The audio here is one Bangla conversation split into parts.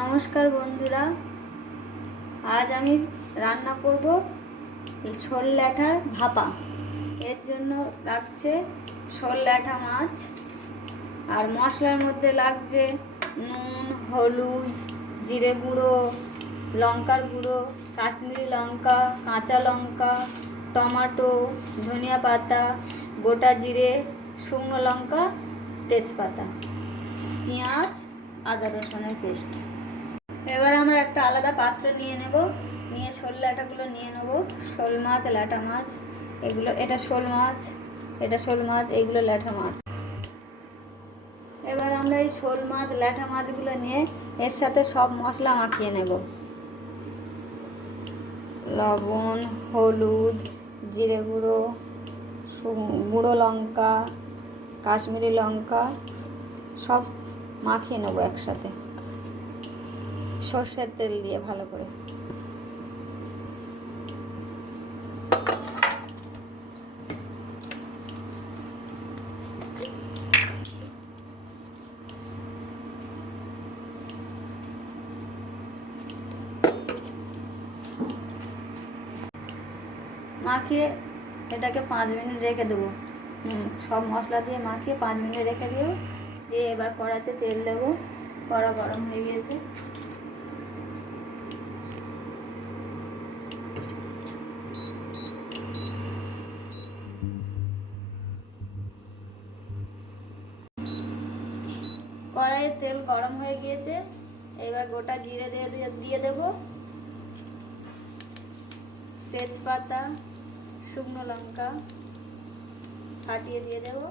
নমস্কার বন্ধুরা, আজ আমি রান্না করব শোল ল্যাঠার ভাপা। এর জন্য লাগছে শোল ল্যাঠা মাছ, আর মশলার মধ্যে লাগছে নুন, হলুদ, জিরে গুঁড়ো, লঙ্কার গুঁড়ো, কাশ্মীরি লঙ্কা, কাঁচা লঙ্কা, টমেটো, ধনিয়া পাতা, গোটা জিরে, শুকনো লঙ্কা, তেজপাতা, পেঁয়াজ, আদা রসুনের পেস্ট। এবার আমরা একটা আলাদা পাত্র নিয়ে নেব, নিয়ে শোল ল্যাঠাগুলো নিয়ে নেব। শোল মাছ, ল্যাঠা মাছ, এগুলো এটা শোল মাছ, এটা শোল মাছ, এইগুলো ল্যাঠা মাছ। এবার আমরা এই শোল মাছ, ল্যাঠা মাছগুলো নিয়ে এর সাথে সব মশলা মাখিয়ে নেব। লবণ, হলুদ, জিরে গুঁড়ো, গুঁড়ো লঙ্কা, কাশ্মীরি লঙ্কা সব মাখিয়ে নেব একসাথে সর্ষের তেল দিয়ে ভালো করে। মাখিয়ে এটাকে 5 মিনিট রেখে দেবো। সব মশলা দিয়ে মাখিয়ে 5 মিনিট রেখে দেবো। দিয়ে এবার কড়াতে তেল দেবো। কড়া গরম হয়ে গিয়েছে। কড়াইয়ে তেল গরম হয়ে গিয়েছে। এবার গোটা জিরে দিয়ে দেবো, তেজপাতা, শুকনো লঙ্কা ফাটিয়ে দিয়ে দেবো।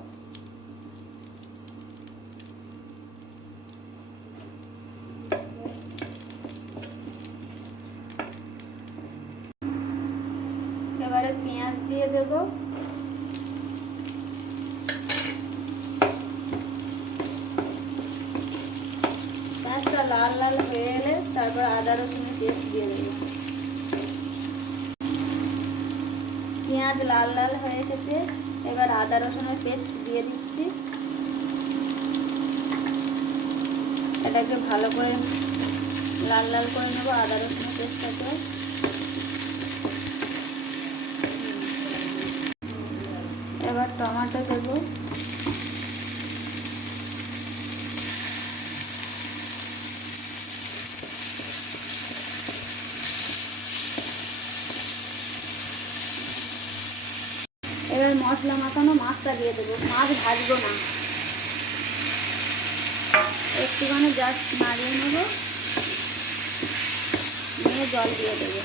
এবারে পেঁয়াজ দিয়ে দেবো। পেঁয়াজটা লাল লাল হয়ে এলে তারপর আদা রসুনের পেস্ট দিয়ে দেবো। পেঁয়াজ লাল লাল হয়ে এসেছে, এবার আদা রসুনের পেস্ট দিয়ে দিচ্ছি। এটাকে ভালো করে লাল লাল করে নেবো আদা রসুনের পেস্টটাকে। এবার টমেটো দেবো। এবার মশলা মাখানো মাছটা দিয়ে দেবো। মাছ ভাজবো না, একটুখানি জাস্ট নাড়িয়ে নেব, নিয়ে জল দিয়ে দেবো।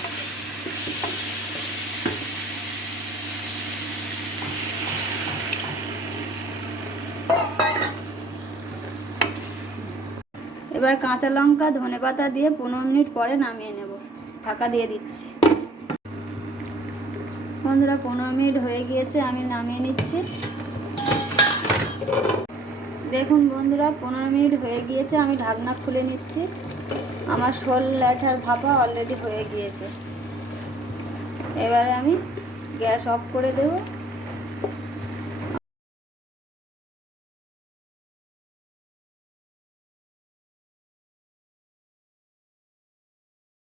এবার কাঁচা লঙ্কা, ধনেপাতা দিয়ে 15 মিনিট পরে নামিয়ে নেব। ঢাকা দিয়ে দিচ্ছি। বন্ধুরা 15 মিনিট হয়ে গিয়েছে, আমি নামিয়ে নিচ্ছি। দেখুন বন্ধুরা 15 মিনিট হয়ে গিয়েছে, আমি ঢাকনা খুলে নিচ্ছি। আমার শোল ল্যাঠার ভাপা অলরেডি হয়ে গিয়েছে। এবারে আমি গ্যাস অফ করে দেব।